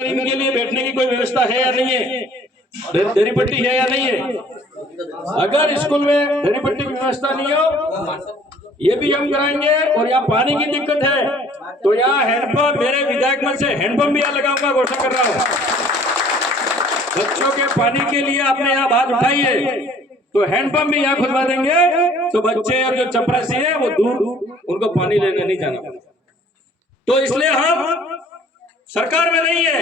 इनके लिए बैठने की कोई व्यवस्था है या नहीं है, दरी पट्टी है या नहीं है। अगर स्कूल में दरी पट्टी की व्यवस्था नहीं हो, ये भी हम कराएंगे। और यहाँ पानी की दिक्कत है तो यहाँ हैंडपंप, मेरे विधायक मन से हैंडपंप भी यहाँ लगाऊंगा, घोषणा कर रहा हूँ। बच्चों के पानी के लिए आपने यहाँ बात उठाई है तो हैंडपंप भी यहाँ खुदवा देंगे, तो बच्चे और जो चपरासी है वो दूर उनको पानी लेने नहीं जाना। तो इसलिए हम सरकार में नहीं है,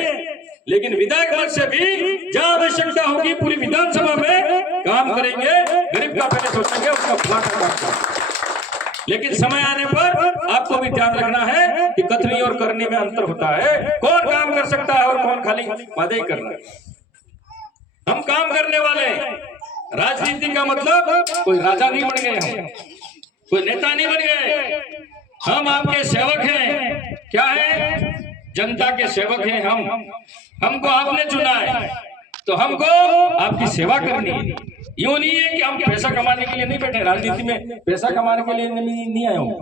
लेकिन विधायक मंच से भी जहां आवश्यकता होगी पूरी विधानसभा में काम करेंगे। गरीब का पहले सोचेंगे, उसका भला का काम करेंगे। लेकिन समय आने पर आपको भी ध्यान रखना है कि कथनी और करनी में अंतर होता है। कौन काम कर सकता है और कौन खाली वादे ही करना है। हम काम करने वाले, राजनीति का मतलब कोई राजा नहीं बन गए, हम कोई नेता नहीं बन गए, हम आपके सेवक हैं। क्या है? जनता के सेवक हैं हम। हमको आपने चुना है तो हमको आपकी सेवा करनी है। यूं नहीं है कि हम पैसा कमाने के लिए नहीं बैठे, राजनीति में पैसा कमाने के लिए नहीं आए हो,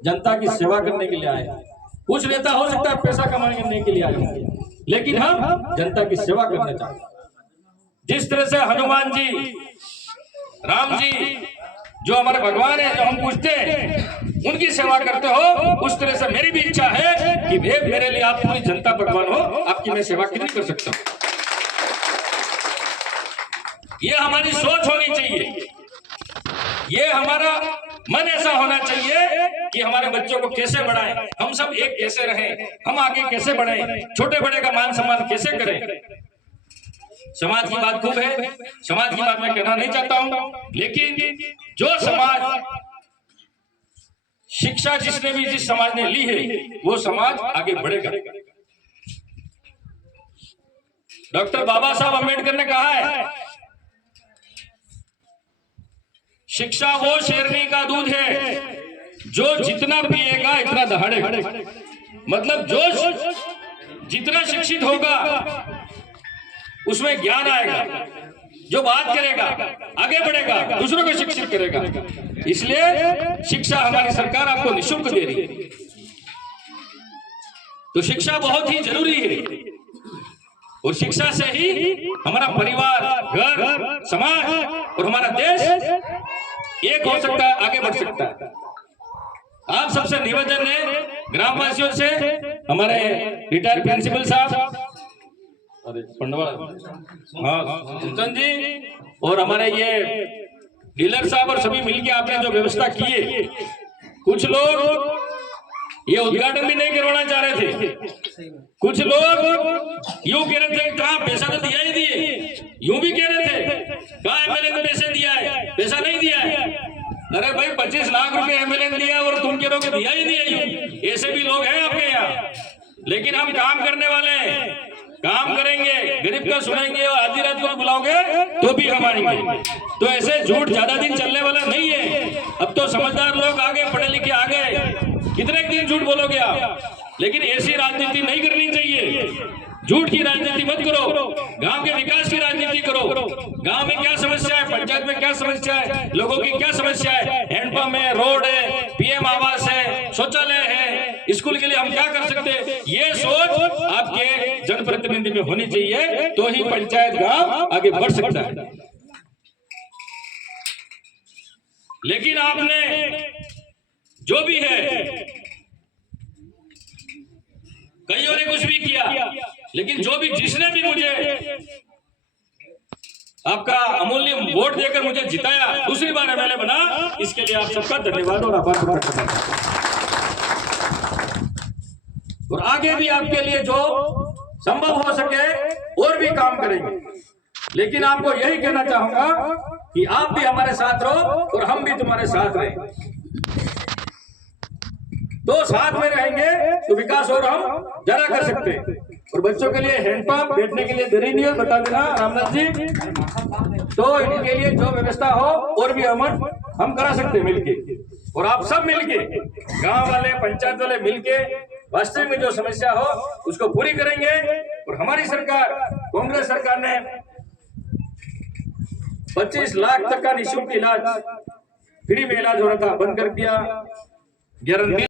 जनता की सेवा करने के लिए आए। कुछ नेता हो सकता है पैसा कमाने के लिए आए होंगे, लेकिन हम जनता की सेवा करना चाहते हैं। जिस तरह से हनुमान जी, राम जी जो हमारे भगवान है, जो हम पूछते हैं उनकी सेवा करते हो, उस तरह से मेरी भी इच्छा है कि वे मेरे लिए आप पूरी जनता भगवान हो, आपकी मैं सेवा कितनी कर सकता हूं। ये हमारी सोच होनी चाहिए, ये हमारा मन ऐसा होना चाहिए कि हमारे बच्चों को कैसे बढ़ाएं, हम सब एक कैसे रहें, हम आगे कैसे बढ़ें, छोटे बड़े का मान सम्मान कैसे करें। समाज की बात खूब है, समाज की बात मैं कहना नहीं चाहता हूं, लेकिन जो समाज, शिक्षा जिसने भी, जिस समाज ने ली है वो समाज आगे बढ़ेगा। डॉक्टर बाबा साहब अम्बेडकर ने कहा है, शिक्षा वो शेरनी का दूध है जो जितना पिएगा इतना दहाड़ेगा। मतलब जो जितना शिक्षित होगा उसमें ज्ञान आएगा, जो बात करेगा आगे बढ़ेगा, दूसरों को शिक्षित करेगा। इसलिए शिक्षा हमारी सरकार आपको निःशुल्क दे रही है, तो शिक्षा बहुत ही जरूरी है। और शिक्षा से ही हमारा परिवार, घर, समाज और हमारा देश एक हो सकता है, आगे बढ़ सकता है। आप सबसे निवेदन है, ग्रामवासियों से, हमारे रिटायर्ड प्रिंसिपल साहब, हाँ चिंतन जी, और हमारे ये डीलर साहब और सभी मिलके आपने जो व्यवस्था की है, कुछ लोग ये उद्घाटन भी नहीं करवाना चाह रहे थे, कुछ लोग यूं कह रहे थे कहा पैसा तो दिया ही दिए, यूं भी कह रहे थे कहा एमएलए ने पैसे दिया है, पैसा नहीं दिया है। अरे भाई 25 लाख रुपए एमएलए ने दिया और तुम कह रहे हो कि दिया ही दिया, ऐसे भी लोग हैं आपके यहाँ। लेकिन हम काम करने वाले हैं, काम करेंगे, गरीब का सुनेंगे, और आधी रात को बुलाओगे तो भी हम आएंगे। तो ऐसे झूठ ज्यादा दिन चलने वाला नहीं है। अब तो समझदार लोग आ गए, पढ़े लिखे आ गए, कितने दिन झूठ बोलोगे आप। लेकिन ऐसी राजनीति नहीं करनी चाहिए, झूठ की राजनीति मत करो, गांव के विकास की राजनीति करो। गांव में क्या समस्या है, पंचायत में क्या समस्या है, लोगों की क्या समस्या है, हैंडपंप है, रोड है, पीएम आवास है, शौचालय है, स्कूल के लिए हम क्या कर सकते हैं, ये सोच आपके जनप्रतिनिधि में होनी चाहिए, तो ही पंचायत गांव आगे बढ़ सकता है। लेकिन आपने जो भी है, कईयों ने कुछ भी किया, लेकिन जो भी, जिसने भी मुझे आपका अमूल्य वोट देकर मुझे जिताया, दूसरी बार एमएलए बना, इसके लिए आप सबका धन्यवाद और आभार प्रकट करता हूं। और आगे भी आपके लिए जो संभव हो सके और भी काम करेंगे। लेकिन आपको यही कहना चाहूंगा कि आप भी हमारे साथ रहो और हम भी तुम्हारे साथ रहें। तो साथ में रहेंगे तो विकास और हम जरा कर सकते हैं। और बच्चों के लिए हैंडपंप, बैठने के लिए दरी नहीं है, बता देना रामनाथ जी, तो इनके लिए जो व्यवस्था हो और भी हम करा सकते हैं मिलके। और आप सब मिलके, गांव वाले, पंचायत वाले मिलके वास्तविक में जो समस्या हो उसको पूरी करेंगे। और हमारी सरकार, कांग्रेस सरकार ने 25 लाख तक का निःशुल्क इलाज, फ्री में इलाज हो रहा था, बंद कर दिया। गारंटी